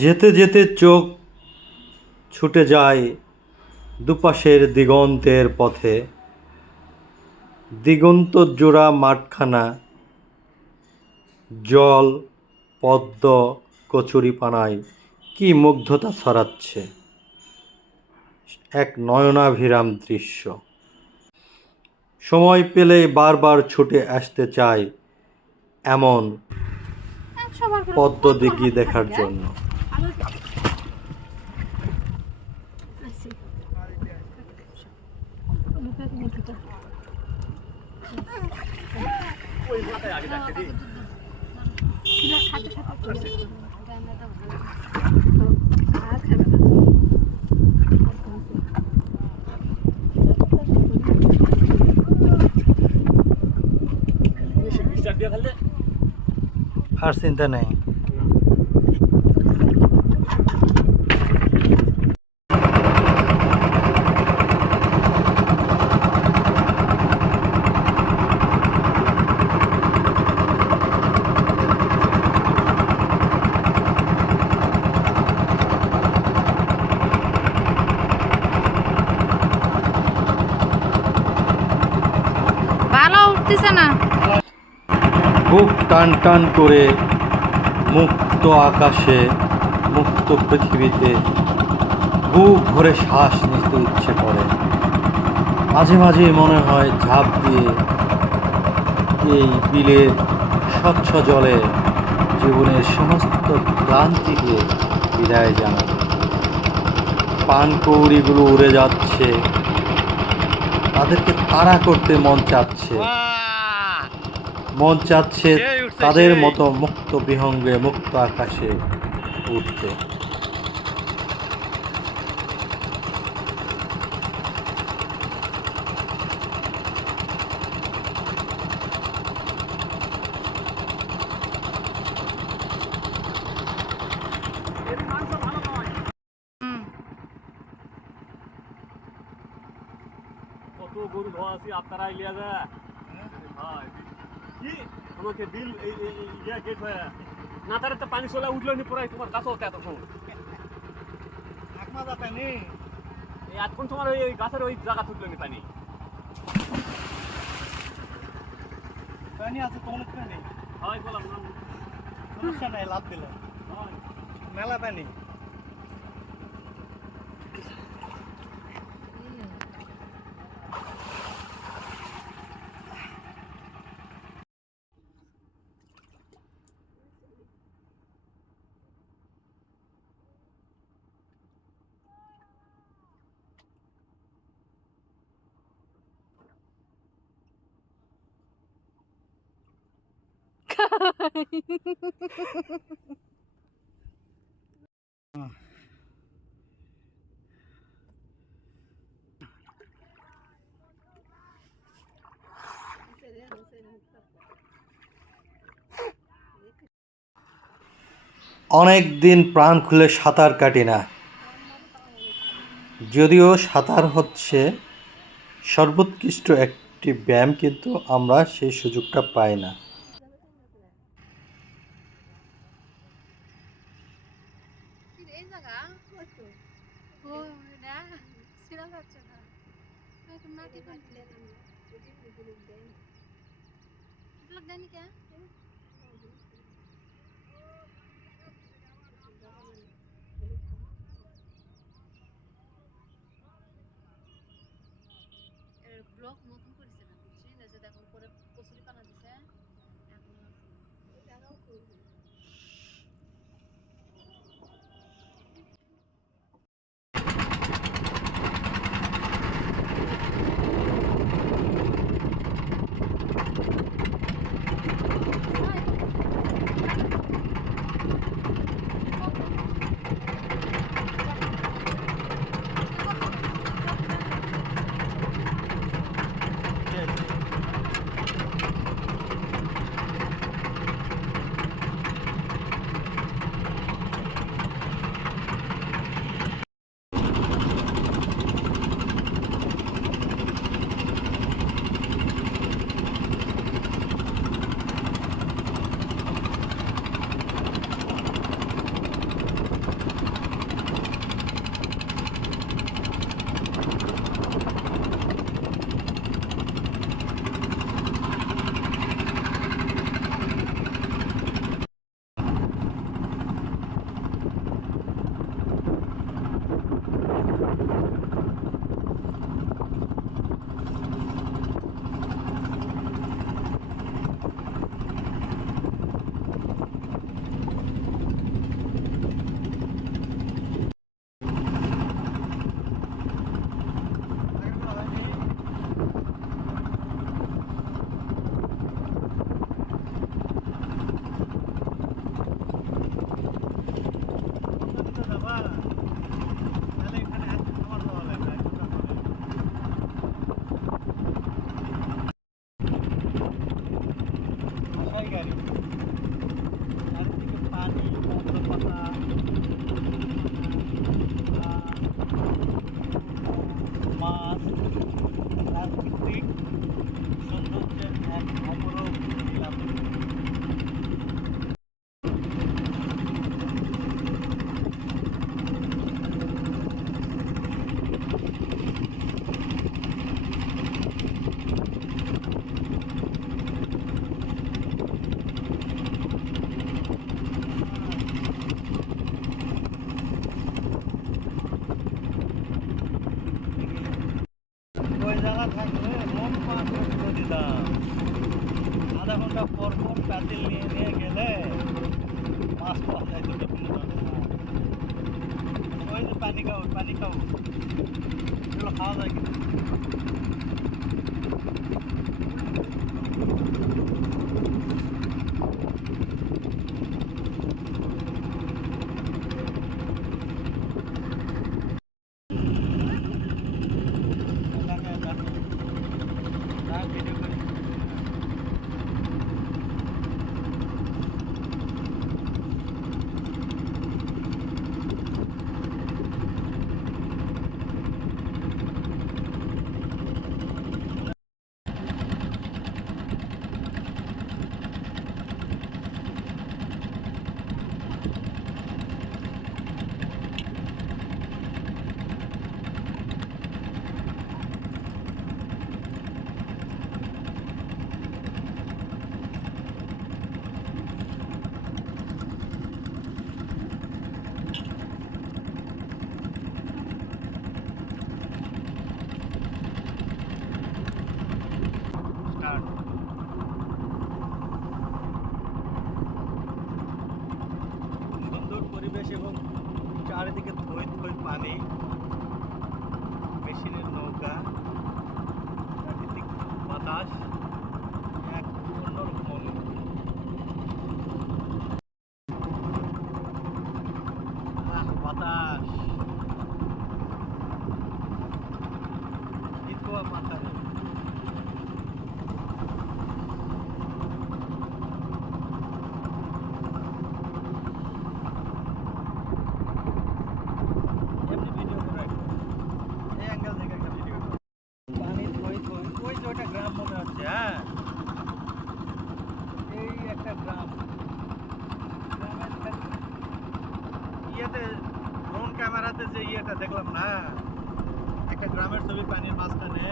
যেতে যেতে চোখ ছুটে যায় দুপাশের দিগন্তের পথে, দিগন্তজোড়া মাঠখানা, জল পদ্ম কচুরিপানায় কি মুগ্ধতা ছড়াচ্ছে, এক নয়নাভিরাম দৃশ্য। সময় পেলেই বারবার ছুটে আসতে চাই এমন পদ্মদিঘি দেখার জন্য। আর চিন্তা নেই। ভালো উঠতেছে না। বুক টান টান করে মুক্ত আকাশে, মুক্ত পৃথিবীতে বুক ভরে শ্বাস নিতে ইচ্ছে করে। মাঝে মাঝে মনে হয় ঝাঁপ দিয়ে এই বিলের স্বচ্ছ জলে জীবনের সমস্ত ক্লান্তিকে বিদায় জানাবে। পানকৌড়িগুলো উড়ে যাচ্ছে, তাদেরকে তাড়া করতে মন চাচ্ছে তাদের মতো মুক্ত বিহঙ্গে মুক্ত আকাশে উঠতে। কত গরু ধোয়া আছে আপনারা লিয়া যায় কি আমাকে বিল এই ইয়া গেট হয়ে না তারে তো পানি চলে উঠলো নি পুরাই তোমার কাছে হতে এতক্ষণ একমা যাতে নি এই এতক্ষণ তোমার ওই গাছের ওই জায়গা তুললো নি পানি পানি আছে কোন পানি হয় বললাম না সমস্যা নাই লাভ দিলাম মেলা পানি অনেক দিন প্রাণ খুলে সাঁতার কাটি না, যদিও সাঁতার হচ্ছে সর্বোৎকৃষ্ট একটি ব্যায়াম, কিন্তু আমরা সেই সুযোগটা পাই না। ব্লক নতুন করেছে না বুঝছি না যে এখন করে কচুরি পানা দিছে মাছ প্রাকৃতিক সৌন্দর্যের এক অপরূপ লীলা। ওই জায়গা থাকলে মন পার করে দিতাম। আধা ঘন্টা পর পর প্যাটেল নিয়ে নিয়ে গেলে মাছ পাওয়া যায় তো বিভিন্ন ধরনের। ওই যে পানি খাও এগুলো খাওয়া যায় কিন্তু। ভিডিও করি। স্টার্ট। সুন্দর পরিবেশ এবং চারিদিকে থই থই পানি, মেশিনের নৌকা, প্রাকৃতিক বাতাস, এক অন্যরকম অনুভূতি। বাতাস ইকোয়া পাথারে। এমনি ভিডিও করে এই অ্যাঙ্গেল থেকে একটা ভিডিও করো। পানি থই থই, ওই যে ওটা গ্রাম মনে হচ্ছে। হ্যাঁ, এই একটা গ্রাম। গ্রামের ইয়েতে ড্রোন ক্যামেরাতে যে ইয়েটা দেখলাম না, একটা গ্রামের ছবি পানির মাঝখানে।